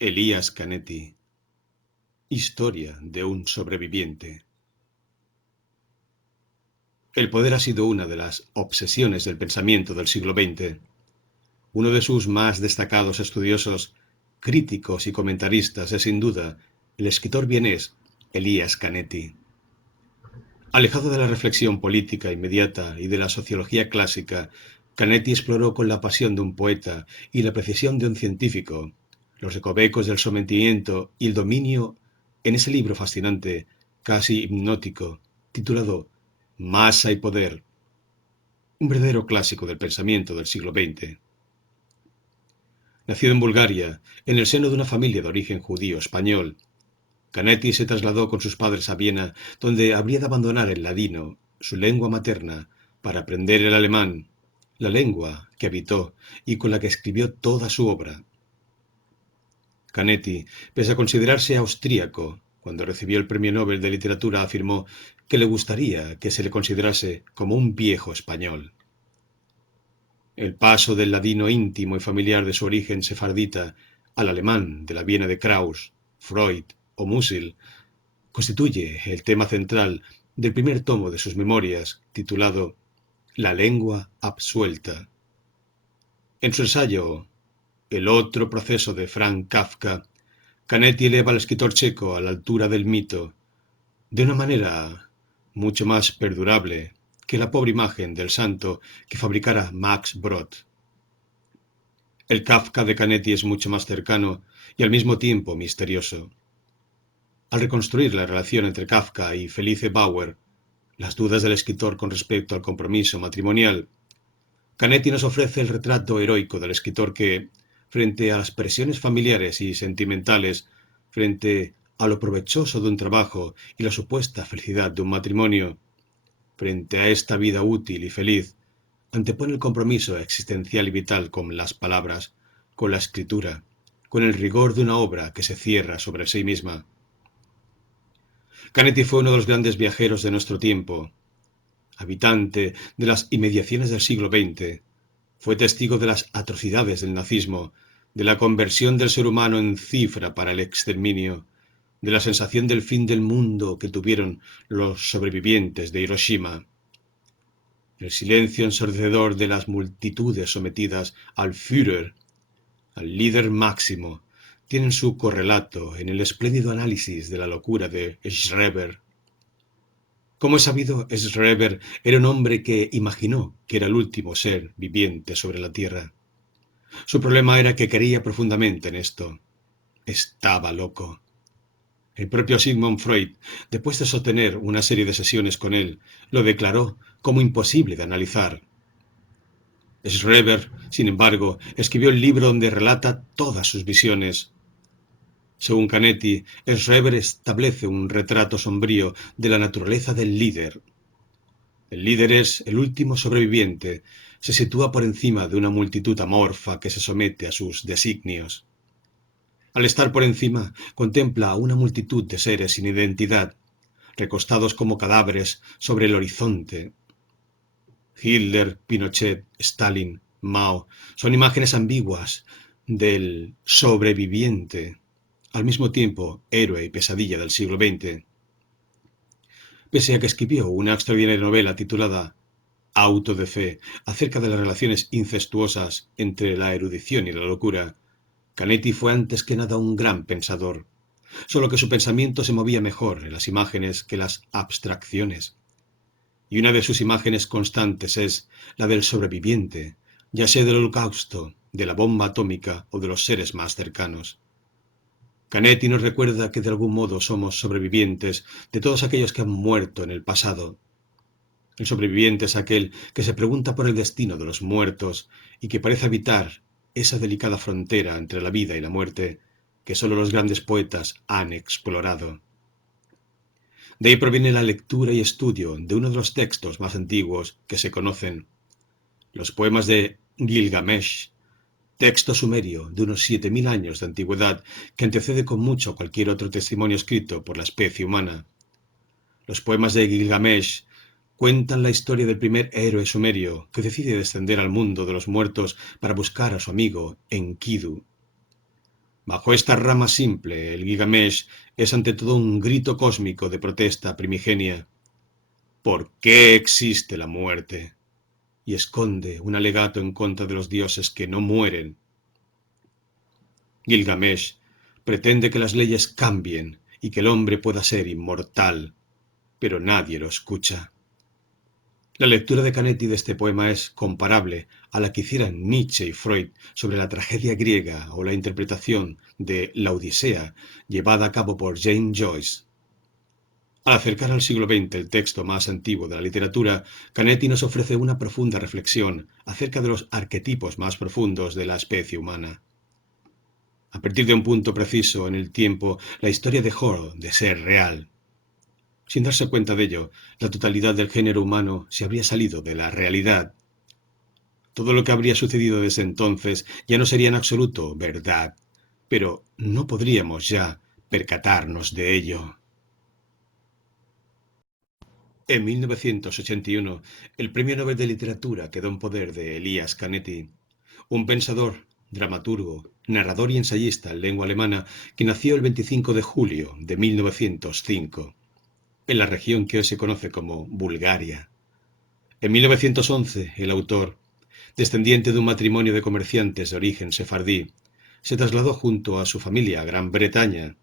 Elías Canetti. Historia de un sobreviviente. El poder ha sido una de las obsesiones del pensamiento del siglo XX. Uno de sus más destacados estudiosos, críticos y comentaristas es sin duda el escritor vienés Elías Canetti. Alejado de la reflexión política inmediata y de la sociología clásica, Canetti exploró con la pasión de un poeta y la precisión de un científico los recovecos del sometimiento y el dominio en ese libro fascinante, casi hipnótico, titulado Masa y Poder, un verdadero clásico del pensamiento del siglo XX. Nacido en Bulgaria, en el seno de una familia de origen judío español, Canetti se trasladó con sus padres a Viena, donde habría de abandonar el ladino, su lengua materna, para aprender el alemán, la lengua que habitó y con la que escribió toda su obra. Canetti, pese a considerarse austríaco, cuando recibió el Premio Nobel de Literatura afirmó que le gustaría que se le considerase como un viejo español. El paso del ladino íntimo y familiar de su origen sefardita al alemán de la Viena de Krauss, Freud o Musil constituye el tema central del primer tomo de sus memorias, titulado La lengua absuelta. En su ensayo El otro proceso de Franz Kafka, Canetti eleva al escritor checo a la altura del mito, de una manera mucho más perdurable que la pobre imagen del santo que fabricara Max Brod. El Kafka de Canetti es mucho más cercano y al mismo tiempo misterioso. Al reconstruir la relación entre Kafka y Felice Bauer, las dudas del escritor con respecto al compromiso matrimonial, Canetti nos ofrece el retrato heroico del escritor que, frente a las presiones familiares y sentimentales, frente a lo provechoso de un trabajo y la supuesta felicidad de un matrimonio, frente a esta vida útil y feliz, antepone el compromiso existencial y vital con las palabras, con la escritura, con el rigor de una obra que se cierra sobre sí misma. Canetti fue uno de los grandes viajeros de nuestro tiempo. Habitante de las inmediaciones del siglo XX, fue testigo de las atrocidades del nazismo, de la conversión del ser humano en cifra para el exterminio, de la sensación del fin del mundo que tuvieron los sobrevivientes de Hiroshima. El silencio ensordecedor de las multitudes sometidas al Führer, al líder máximo, tienen su correlato en el espléndido análisis de la locura de Schreber. Como es sabido, Schreber era un hombre que imaginó que era el último ser viviente sobre la Tierra. Su problema era que creía profundamente en esto. Estaba loco. El propio Sigmund Freud, después de sostener una serie de sesiones con él, lo declaró como imposible de analizar. Schreber, sin embargo, escribió el libro donde relata todas sus visiones. Según Canetti, Schreber establece un retrato sombrío de la naturaleza del líder. El líder es el último sobreviviente, se sitúa por encima de una multitud amorfa que se somete a sus designios. Al estar por encima, contempla a una multitud de seres sin identidad, recostados como cadáveres sobre el horizonte. Hitler, Pinochet, Stalin, Mao son imágenes ambiguas del sobreviviente, al mismo tiempo héroe y pesadilla del siglo XX. Pese a que escribió una extraordinaria novela titulada Auto de fe acerca de las relaciones incestuosas entre la erudición y la locura, Canetti fue antes que nada un gran pensador, solo que su pensamiento se movía mejor en las imágenes que las abstracciones. Y una de sus imágenes constantes es la del sobreviviente, ya sea del holocausto, de la bomba atómica o de los seres más cercanos. Canetti nos recuerda que de algún modo somos sobrevivientes de todos aquellos que han muerto en el pasado. El sobreviviente es aquel que se pregunta por el destino de los muertos y que parece habitar esa delicada frontera entre la vida y la muerte que solo los grandes poetas han explorado. De ahí proviene la lectura y estudio de uno de los textos más antiguos que se conocen, los poemas de Gilgamesh, texto sumerio de unos 7000 años de antigüedad que antecede con mucho cualquier otro testimonio escrito por la especie humana. Los poemas de Gilgamesh cuentan la historia del primer héroe sumerio que decide descender al mundo de los muertos para buscar a su amigo Enkidu. Bajo esta rama simple, el Gilgamesh es ante todo un grito cósmico de protesta primigenia. ¿Por qué existe la muerte? Y esconde un alegato en contra de los dioses que no mueren. Gilgamesh pretende que las leyes cambien y que el hombre pueda ser inmortal, pero nadie lo escucha. La lectura de Canetti de este poema es comparable a la que hicieran Nietzsche y Freud sobre la tragedia griega o la interpretación de La Odisea llevada a cabo por James Joyce. Al acercar al siglo XX el texto más antiguo de la literatura, Canetti nos ofrece una profunda reflexión acerca de los arquetipos más profundos de la especie humana. A partir de un punto preciso en el tiempo, la historia dejó de ser real. Sin darse cuenta de ello, la totalidad del género humano se habría salido de la realidad. Todo lo que habría sucedido desde entonces ya no sería en absoluto verdad, pero no podríamos ya percatarnos de ello. En 1981, el Premio Nobel de Literatura quedó en poder de Elias Canetti, un pensador, dramaturgo, narrador y ensayista en lengua alemana que nació el 25 de julio de 1905. En la región que hoy se conoce como Bulgaria. En 1911, el autor, descendiente de un matrimonio de comerciantes de origen sefardí, se trasladó junto a su familia a Gran Bretaña,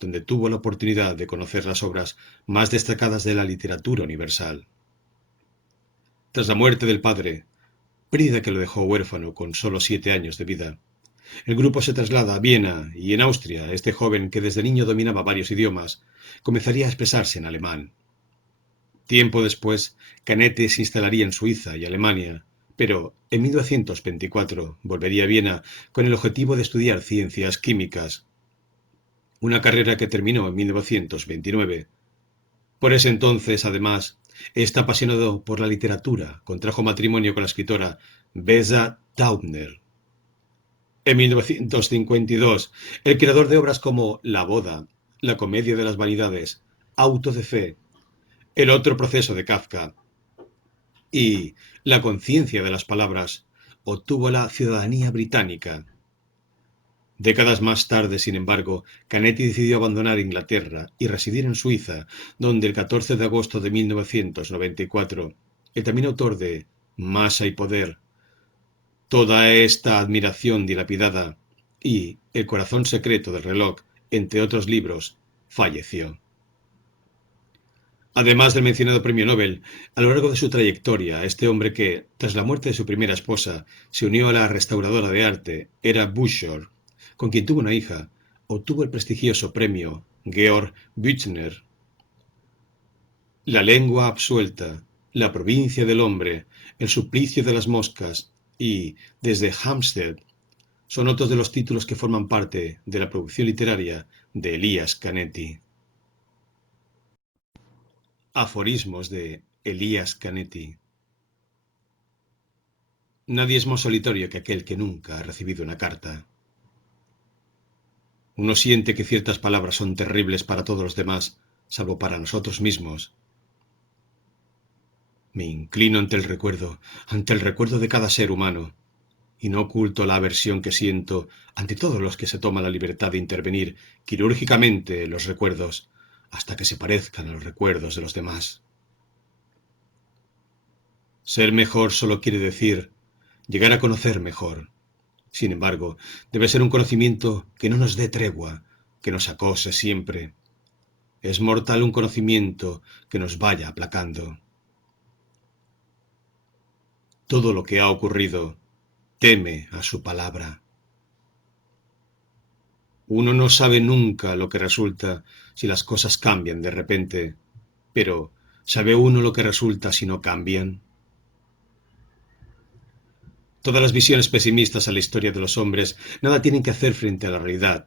donde tuvo la oportunidad de conocer las obras más destacadas de la literatura universal. Tras la muerte del padre, pérdida que lo dejó huérfano con solo 7 años de vida, el grupo se traslada a Viena y en Austria, este joven que desde niño dominaba varios idiomas, comenzaría a expresarse en alemán. Tiempo después, Canetti se instalaría en Suiza y Alemania, pero en 1924 volvería a Viena con el objetivo de estudiar ciencias químicas, una carrera que terminó en 1929. Por ese entonces, además, está apasionado por la literatura, contrajo matrimonio con la escritora Beza Taubner. En 1952, el creador de obras como La boda, La comedia de las vanidades, Auto de fe, El otro proceso de Kafka y La conciencia de las palabras, obtuvo la ciudadanía británica. Décadas más tarde, sin embargo, Canetti decidió abandonar Inglaterra y residir en Suiza, donde el 14 de agosto de 1994, el también autor de Masa y poder, Toda esta admiración dilapidada y El corazón secreto del reloj, entre otros libros, falleció. Además del mencionado premio Nobel, a lo largo de su trayectoria, este hombre que, tras la muerte de su primera esposa, se unió a la restauradora de arte, Era Buschor, con quien tuvo una hija, obtuvo el prestigioso premio Georg Büchner. La lengua absuelta, La provincia del hombre, El suplicio de las moscas y Desde Hampstead son otros de los títulos que forman parte de la producción literaria de Elias Canetti. Aforismos de Elias Canetti. Nadie es más solitario que aquel que nunca ha recibido una carta. Uno siente que ciertas palabras son terribles para todos los demás, salvo para nosotros mismos. Me inclino ante el recuerdo de cada ser humano, y no oculto la aversión que siento ante todos los que se toman la libertad de intervenir quirúrgicamente en los recuerdos, hasta que se parezcan a los recuerdos de los demás. Ser mejor solo quiere decir llegar a conocer mejor. Sin embargo, debe ser un conocimiento que no nos dé tregua, que nos acose siempre. Es mortal un conocimiento que nos vaya aplacando. Todo lo que ha ocurrido teme a su palabra. Uno no sabe nunca lo que resulta si las cosas cambian de repente, pero ¿sabe uno lo que resulta si no cambian? Todas las visiones pesimistas a la historia de los hombres nada tienen que hacer frente a la realidad.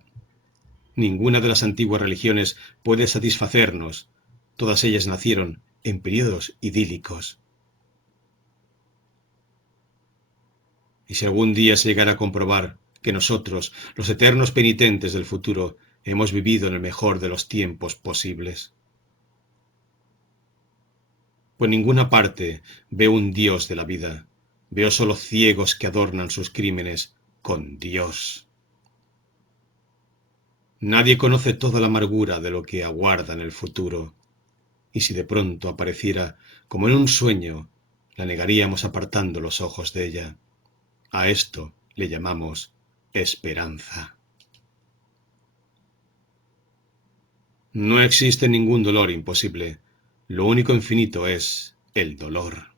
Ninguna de las antiguas religiones puede satisfacernos. Todas ellas nacieron en períodos idílicos. Y si algún día se llegara a comprobar que nosotros, los eternos penitentes del futuro, hemos vivido en el mejor de los tiempos posibles. Por ninguna parte veo un Dios de la vida. Veo solo ciegos que adornan sus crímenes con Dios. Nadie conoce toda la amargura de lo que aguarda en el futuro, y si de pronto apareciera como en un sueño, la negaríamos apartando los ojos de ella. A esto le llamamos esperanza. No existe ningún dolor imposible. Lo único infinito es el dolor.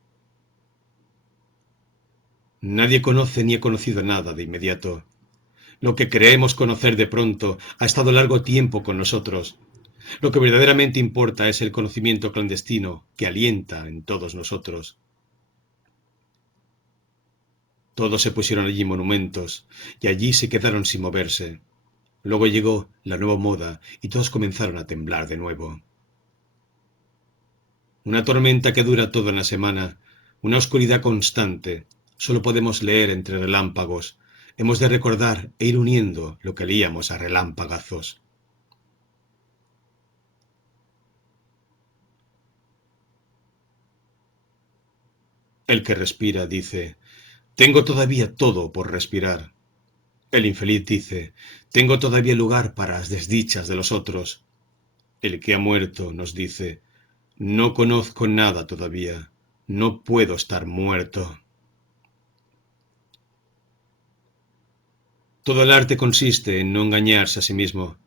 Nadie conoce ni ha conocido nada de inmediato. Lo que creemos conocer de pronto ha estado largo tiempo con nosotros. Lo que verdaderamente importa es el conocimiento clandestino que alienta en todos nosotros. Todos se pusieron allí monumentos, y allí se quedaron sin moverse. Luego llegó la nueva moda y todos comenzaron a temblar de nuevo. Una tormenta que dura toda una semana, una oscuridad constante. Solo podemos leer entre relámpagos. Hemos de recordar e ir uniendo lo que leíamos a relámpagazos. El que respira dice, tengo todavía todo por respirar. El infeliz dice, tengo todavía lugar para las desdichas de los otros. El que ha muerto nos dice, no conozco nada todavía, no puedo estar muerto. Todo el arte consiste en no engañarse a sí mismo,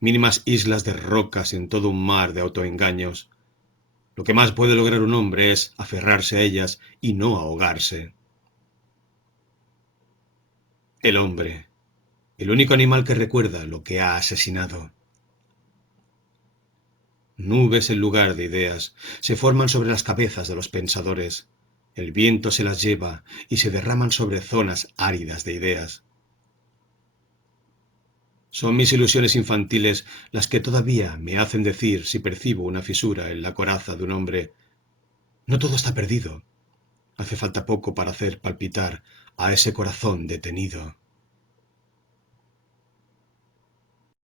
mínimas islas de rocas en todo un mar de autoengaños. Lo que más puede lograr un hombre es aferrarse a ellas y no ahogarse. El hombre, el único animal que recuerda lo que ha asesinado. Nubes en lugar de ideas se forman sobre las cabezas de los pensadores. El viento se las lleva y se derraman sobre zonas áridas de ideas. Son mis ilusiones infantiles las que todavía me hacen decir si percibo una fisura en la coraza de un hombre. No todo está perdido. Hace falta poco para hacer palpitar a ese corazón detenido.